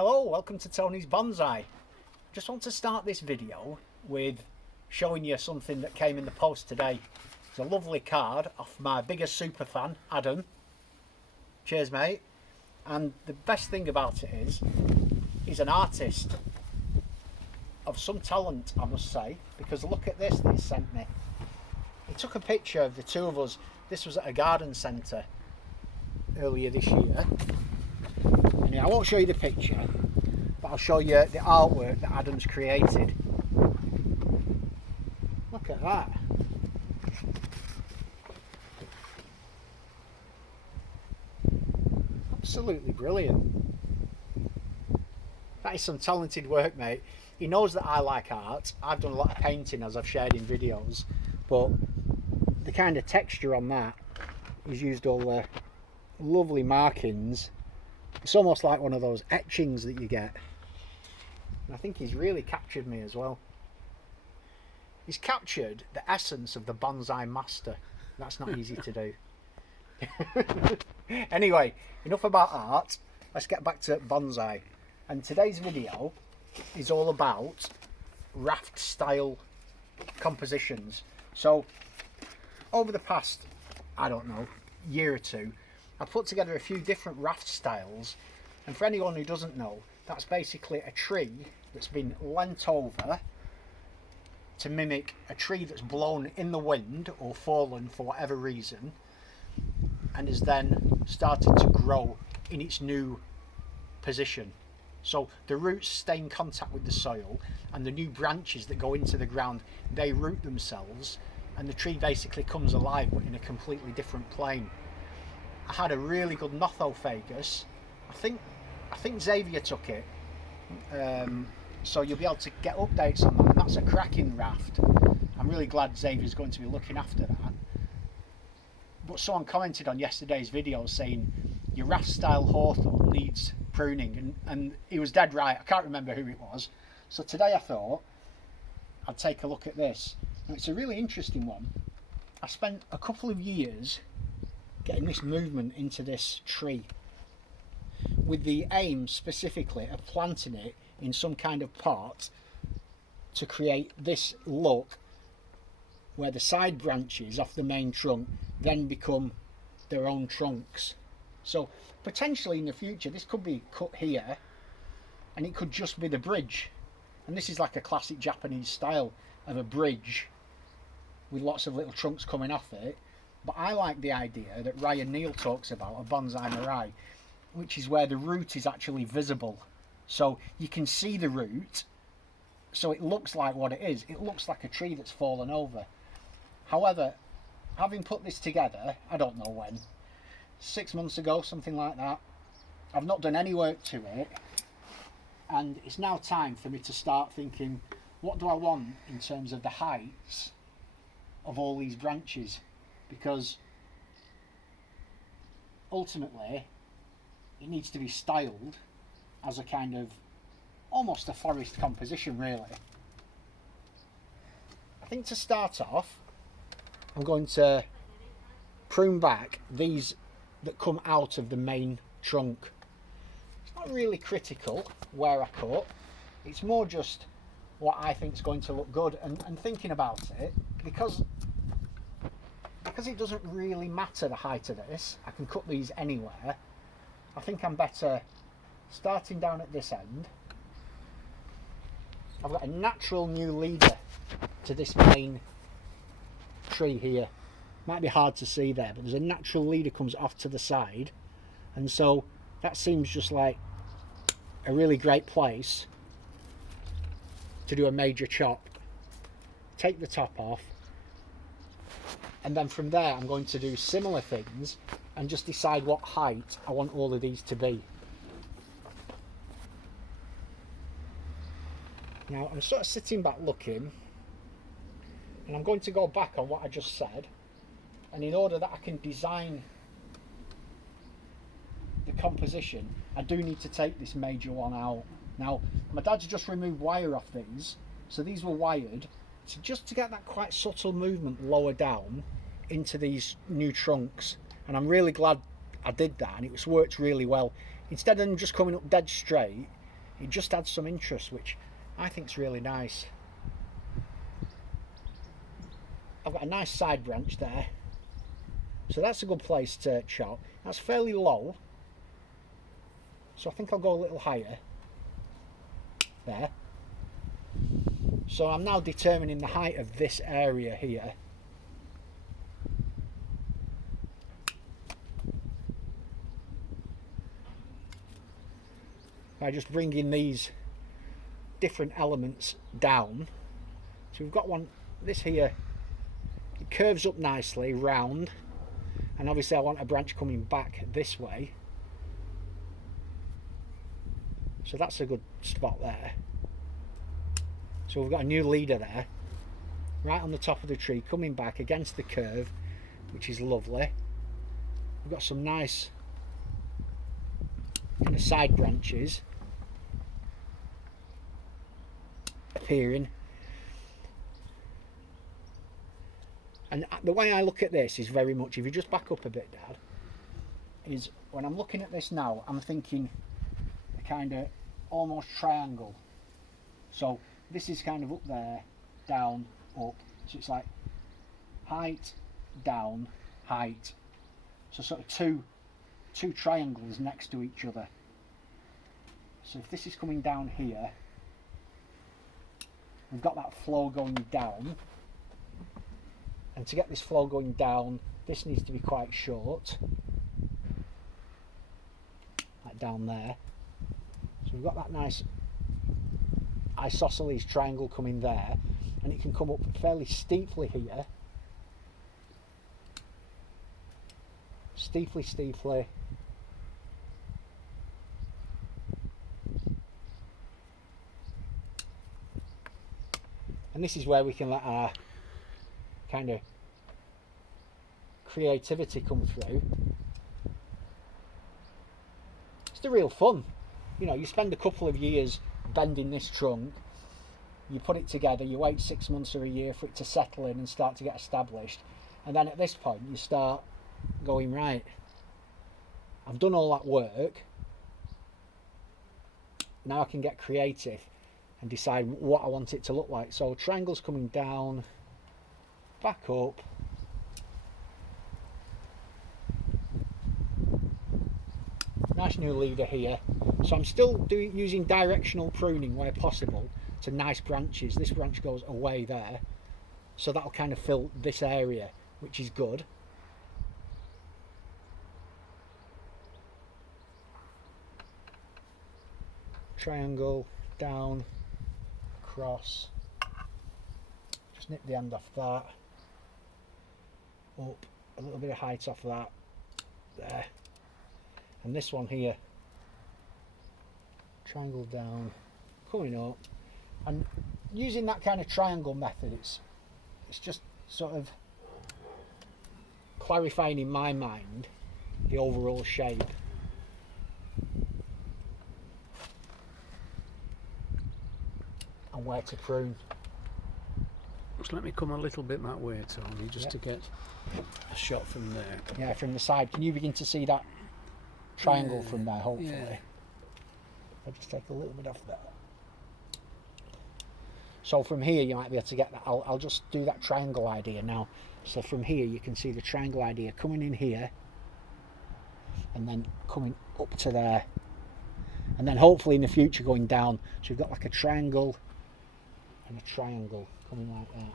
Hello, welcome to Tony's Bonsai. Just want to start this video with showing you something that came in the post today. It's a lovely card off my biggest super fan, Adam. Cheers, mate. And the best thing about it is, he's an artist of some talent, I must say, because look at this that he sent me. He took a picture of the two of us. This was at a garden centre earlier this year. And I won't show you the picture, but I'll show you the artwork that Adam's created. Look at that. Absolutely brilliant. That is some talented work, mate. He knows that I like art. I've done a lot of painting, as I've shared in videos, but the kind of texture on that, he's used all the lovely markings. It's almost like one of those etchings that you get. And I think he's really captured me as well. He's captured the essence of the bonsai master. That's not easy to do. Anyway, enough about art. Let's get back to bonsai. And today's video is all about raft style compositions. So over the past, I don't know, year or two, I've put together a few different raft styles, and for anyone who doesn't know, that's basically a tree that's been leant over to mimic a tree that's blown in the wind or fallen for whatever reason, and has then started to grow in its new position. So the roots stay in contact with the soil, and the new branches that go into the ground, they root themselves, and the tree basically comes alive but in a completely different plane. I had a really good Nothophagus. I think Xavier took it, so you'll be able to get updates on that. And that's a cracking raft. I'm really glad Xavier's going to be looking after that. But someone commented on yesterday's video saying your raft-style hawthorn needs pruning, and he was dead right. I can't remember who it was. So today I thought I'd take a look at this. And it's a really interesting one. I spent a couple of years getting this movement into this tree with the aim specifically of planting it in some kind of pot to create this look where the side branches off the main trunk then become their own trunks. So potentially in the future this could be cut here and it could just be the bridge, and this is like a classic Japanese style of a bridge with lots of little trunks coming off it. But I like the idea that Ryan Neal talks about, a bonsai marae, which is where the root is actually visible. So you can see the root, so it looks like what it is. It looks like a tree that's fallen over. However, having put this together, I don't know when, 6 months ago, something like that, I've not done any work to it. And it's now time for me to start thinking, what do I want in terms of the heights of all these branches? Because ultimately it needs to be styled as a kind of almost a forest composition, really. I think to start off I'm going to prune back these that come out of the main trunk. It's not really critical where I cut, it's more just what I think is going to look good, and thinking about it, because it doesn't really matter the height of this, I can cut these anywhere. I think I'm better starting down at this end. I've got a natural new leader to this main tree here. Might be hard to see there, but there's a natural leader comes off to the side, and so that seems just like a really great place to do a major chop. Take the top off, and then from there I'm going to do similar things and just decide what height I want all of these to be. Now I'm sort of sitting back looking, and I'm going to go back on what I just said, and in order that I can design the composition I do need to take this major one out. Now my dad's just removed wire off these, so these were wired just to get that quite subtle movement lower down into these new trunks, and I'm really glad I did that, and it's worked really well. Instead of them just coming up dead straight, it just adds some interest, which I think is really nice. I've got a nice side branch there, so that's a good place to chop. That's fairly low, so I think I'll go a little higher there. So I'm now determining the height of this area here. By just bringing these different elements down. So we've got one, this here, it curves up nicely, round, and obviously I want a branch coming back this way. So that's a good spot there. So we've got a new leader there, right on the top of the tree, coming back against the curve, which is lovely. We've got some nice kind of side branches appearing. And the way I look at this is very much, if you just back up a bit, Dad, is when I'm looking at this now, I'm thinking a kind of almost triangle. So this is kind of up there, down, up. So it's like height, down, height. So sort of two triangles next to each other. So if this is coming down here, we've got that flow going down. And to get this flow going down, this needs to be quite short. Like down there. So we've got that nice isosceles triangle coming there, and it can come up fairly steeply here. Steeply. And this is where we can let our kind of creativity come through. It's the real fun. You know, you spend a couple of years bending this trunk, you put it together, you wait 6 months or a year for it to settle in and start to get established, and then at this point you start going, right, I've done all that work, now I can get creative and decide what I want it to look like. So triangles coming down, back up, nice new leader here. So I'm still using directional pruning where possible to nice branches. This branch goes away there, so that'll kind of fill this area, which is good. Triangle, down, across, just nip the end off that, up, a little bit of height off that, there, and this one here, triangle down, coming up, and using that kind of triangle method, it's just sort of clarifying in my mind the overall shape. And where to prune. Just let me come a little bit that way, Tony, just to get a shot from there. Yeah, from the side. Can you begin to see that triangle from there, hopefully? Yeah. I'll just take a little bit off there. So from here you might be able to get that. I'll just do that triangle idea now. So from here you can see the triangle idea coming in here and then coming up to there, and then hopefully in the future going down. So you've got like a triangle and a triangle coming like that.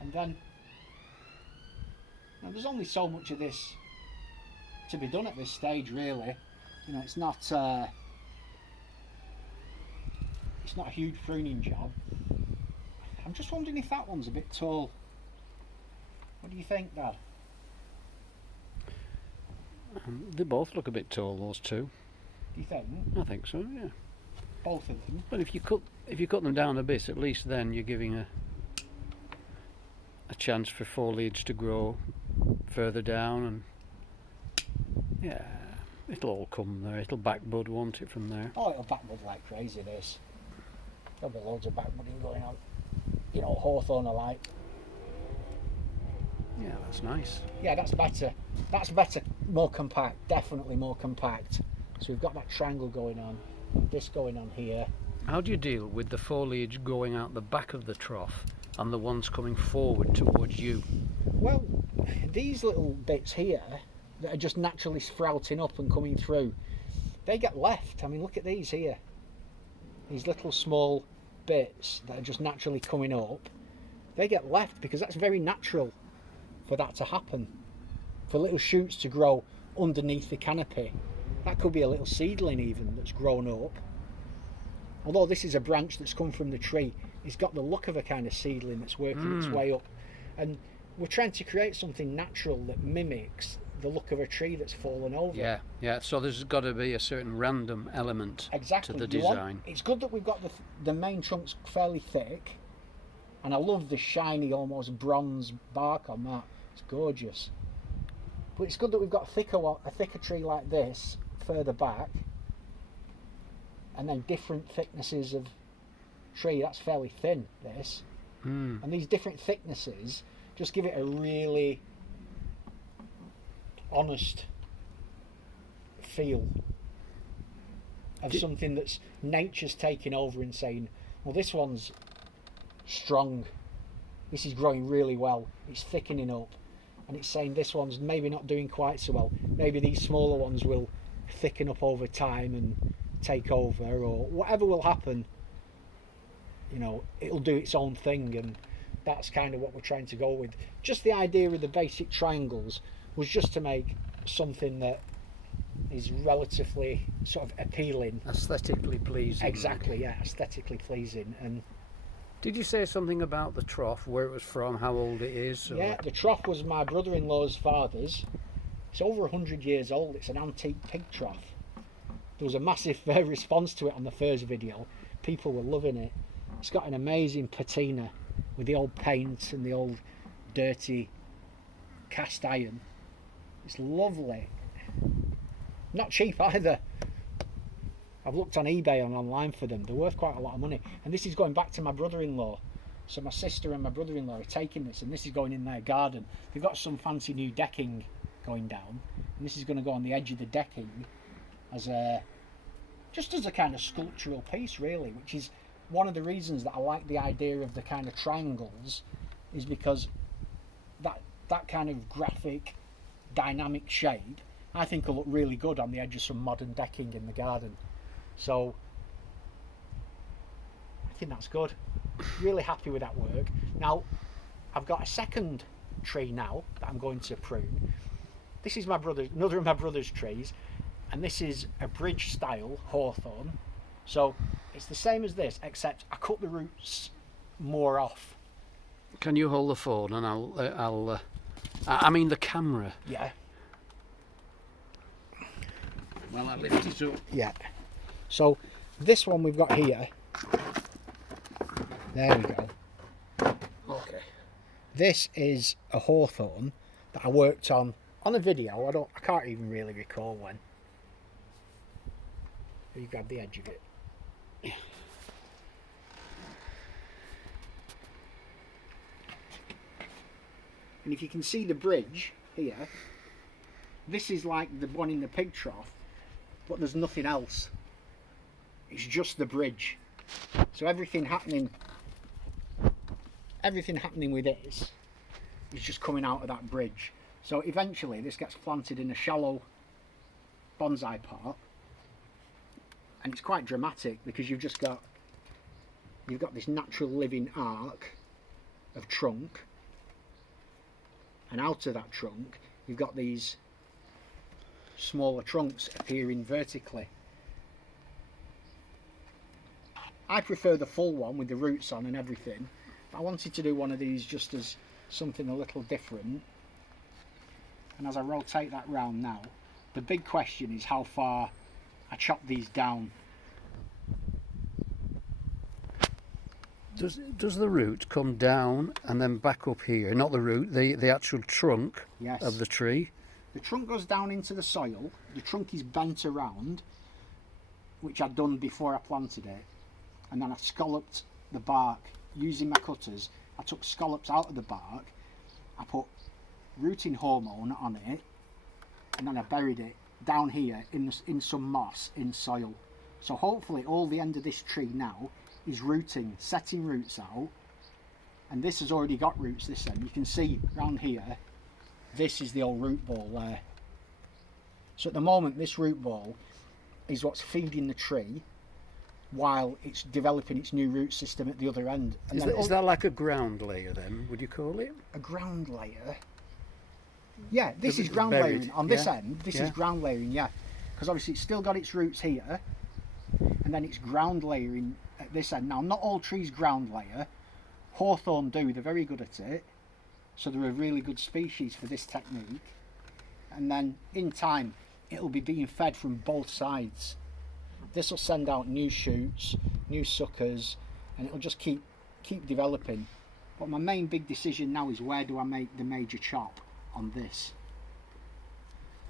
And then now there's only so much of this to be done at this stage, really. You know, it's not a huge pruning job. I'm just wondering if that one's a bit tall. What do you think, Dad? They both look a bit tall, those two. Do you think? I think so, yeah. Both of them? But if you cut them down a bit, at least then you're giving a chance for foliage to grow further down, and yeah, it'll all come there. It'll backbud, won't it, from there? Oh, it'll backbud like crazy, this. There'll be loads of backbudding going on. You know, hawthorn alike. Yeah, that's nice. Yeah, that's better. That's better, more compact, definitely more compact. So we've got that triangle going on, this going on here. How do you deal with the foliage going out the back of the trough and the ones coming forward towards you? Well, these little bits here that are just naturally sprouting up and coming through, they get left. I mean, look at these here. These little small bits that are just naturally coming up, they get left because that's very natural for that to happen. For little shoots to grow underneath the canopy. That could be a little seedling even that's grown up. Although this is a branch that's come from the tree, it's got the look of a kind of seedling that's working its way up. And we're trying to create something natural that mimics the look of a tree that's fallen over. Yeah, yeah. So there's got to be a certain random element Exactly. to the design. It's good that we've got the main trunk's fairly thick, and I love the shiny, almost bronze bark on that. It's gorgeous. But it's good that we've got a thicker tree like this further back, and then different thicknesses of tree. That's fairly thin, this. And these different thicknesses just give it a really honest feel of something that's nature's taking over and saying, well, this one's strong, this is growing really well, it's thickening up, and it's saying this one's maybe not doing quite so well, maybe these smaller ones will thicken up over time and take over, or whatever will happen, you know, it'll do its own thing. And that's kind of what we're trying to go with. Just the idea of the basic triangles was just to make something that is relatively sort of appealing, Aesthetically pleasing. exactly, yeah, aesthetically pleasing. And did you say something about the trough, where it was from, how old it is? Or... yeah, the trough was my brother-in-law's father's. It's over 100 years old. It's an antique pig trough. There was a massive response to it on the first video. People were loving it. It's got an amazing patina with the old paint and the old dirty cast iron. It's lovely. Not cheap either. I've looked on eBay and online for them. They're worth quite a lot of money. And this is going back to my brother-in-law. So my sister and my brother-in-law are taking this, and this is going in their garden. They've got some fancy new decking going down, and this is going to go on the edge of the decking as a just as a kind of sculptural piece, really, which is one of the reasons that I like the idea of the kind of triangles, is because that kind of graphic, dynamic shape I think will look really good on the edge of some modern decking in the garden. So I think that's good. Really happy with that work. Now I've got a second tree now that I'm going to prune. This is another of my brother's trees, and this is a bridge style hawthorn. So it's the same as this, except I cut the roots more off. Can you hold the phone and I mean the camera? Yeah. Well, I lift it up. Yeah. So this one we've got here. There we go. Okay. This is a hawthorn that I worked on a video. I can't even really recall when. You grab the edge of it. And if you can see the bridge here, this is like the one in the pig trough, but there's nothing else. It's just the bridge. So everything happening with this is just coming out of that bridge. So eventually this gets planted in a shallow bonsai pot, and it's quite dramatic because you've got this natural living arc of trunk, and out of that trunk you've got these smaller trunks appearing vertically. I prefer the full one with the roots on and everything, but I wanted to do one of these just as something a little different. And as I rotate that round now, the big question is how far I chop these down. Does the root come down and then back up here? Not the root, the actual trunk. Yes. Of the tree. The trunk goes down into the soil. The trunk is bent around, which I'd done before I planted it, and then I scalloped the bark using my cutters. I took scallops out of the bark. I put rooting hormone on it, and then I buried it down here in some moss in soil. So hopefully all the end of this tree now is rooting, setting roots out, and this has already got roots this end. You can see around here, this is the old root ball there. So at the moment this root ball is what's feeding the tree while it's developing its new root system at the other end. And Is that like a ground layer then, would you call it? A ground layer? Yeah, this is ground buried, layering. On this yeah, end, this yeah. is ground layering, yeah. Because obviously it's still got its roots here, and then it's ground layering at this end. Now, not all trees ground layer. Hawthorn do, they're very good at it. So they're a really good species for this technique. And then in time, it'll be being fed from both sides. This will send out new shoots, new suckers, and it'll just keep developing. But my main big decision now is where do I make the major chop on this?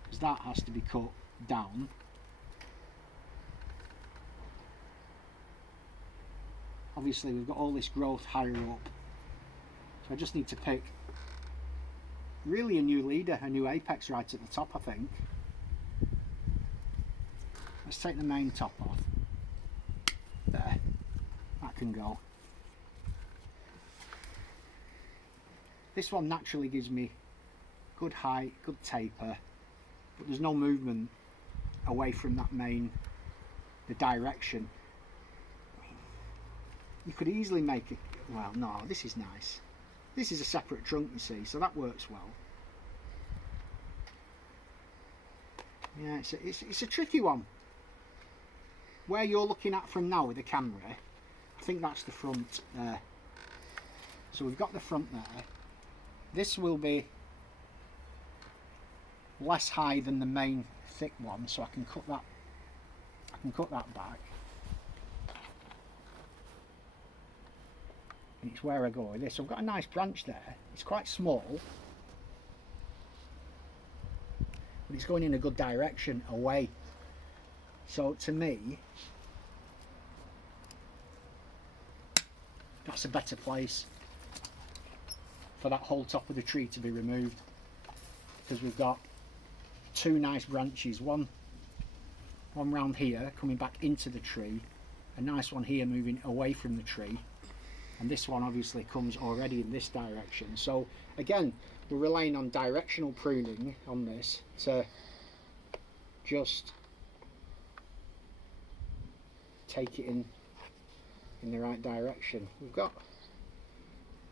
Because that has to be cut down. Obviously we've got all this growth higher up, so I just need to pick really a new leader, a new apex right at the top, I think. Let's take the main top off. There, that can go. This one naturally gives me good height, good taper, but there's no movement away from that the direction. You could easily make it, well no, this is nice. This is a separate trunk, you see, so that works well. Yeah, it's a tricky one. Where you're looking at from now with the camera, I think that's the front there. So we've got the front there. This will be less high than the main thick one, so I can cut that back. And it's where I go with this. So I've got a nice branch there. It's quite small, but it's going in a good direction away. So to me, that's a better place for that whole top of the tree to be removed, because we've got two nice branches, one round here coming back into the tree, a nice one here moving away from the tree, and this one obviously comes already in this direction. So again, we're relying on directional pruning on this to just take it in the right direction.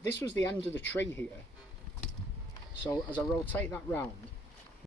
This was the end of the tree here, so as I rotate that round,